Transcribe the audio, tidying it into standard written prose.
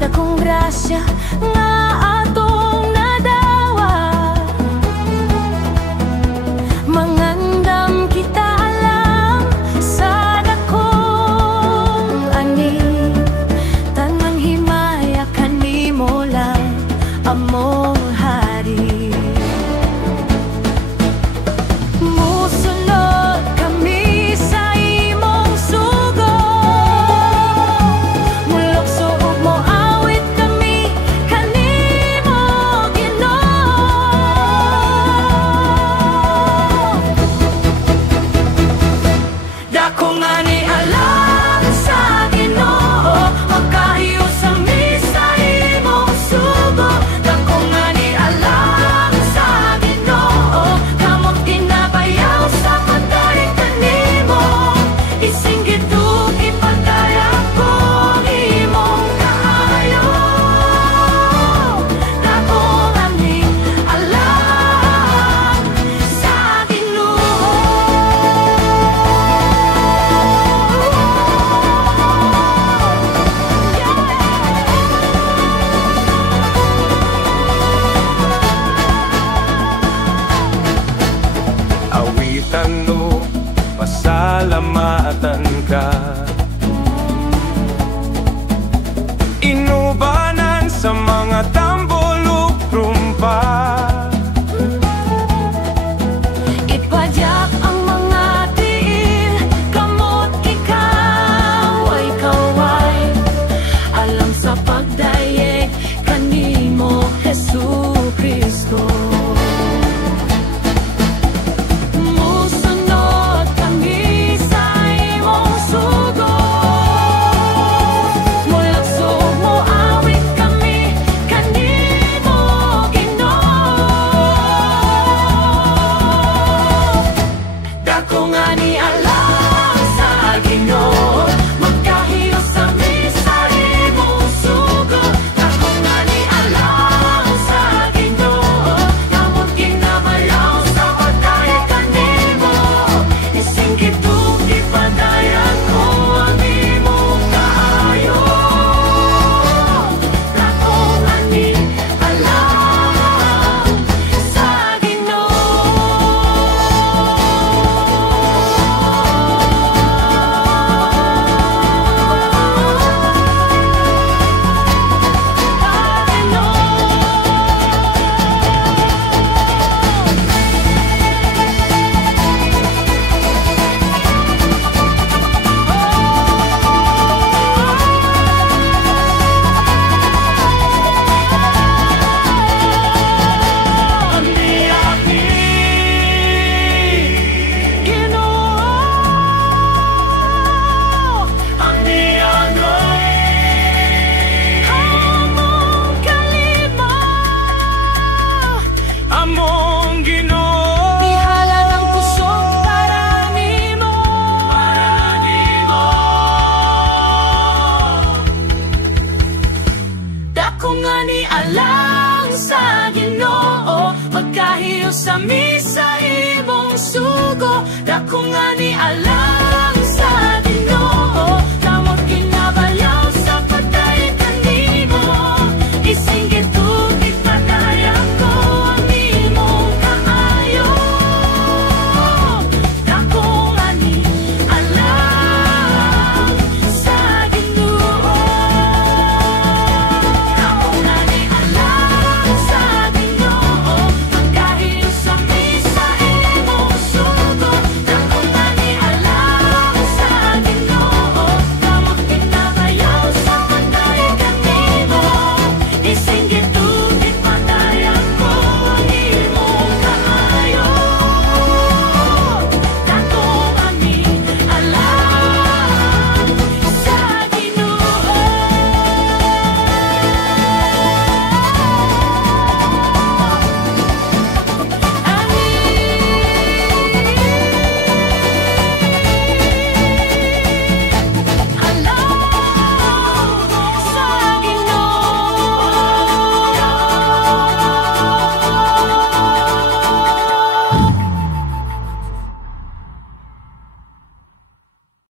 dakong grasya nga atong nadawa. Mangandam kita alam sa dakong ani, tanang himaya kanimo lang among hari. Musunod kami sa imong sugo, mulokso ug moawit kami kanimo Ginoo. Dako nga ni alam sa Ginoo, magkahiyo sa misa imong sugo. Dako nga ni alam sa Ginoo, kamot ginabayaw sa pagdari kanimo. Isinggit ug ipagdaya ko imong kaayo. Dako nga ni alam sa Ginoo. Awitan mo, pasalamatan ka. Inubanan sa mga tambol ug trumpa. Ipadyak ang mga tiil, kamot ikaw ay kaway. Alam sa pagdayeg kanimo Jesucristo. Musunod kami sa imong sugo, mulokso ug moawit kami kanimo Ginoo. Dako nga ni alam sa Ginoo, magkahiyo sa misa imong sugo. Dako nga ni alam sa Ginoo, kamot ginabayaw sa pagdaya kanimo. Isinggit ug ipadaya ko ang imong kaayo. Dako nga ni alam sa Ginoo. Among Ginoo, Ihalad ang puso para nimo. Dako nga ni alang sa Ginoo, magkahiyo sa misa imong sugo. Dako nga ni alang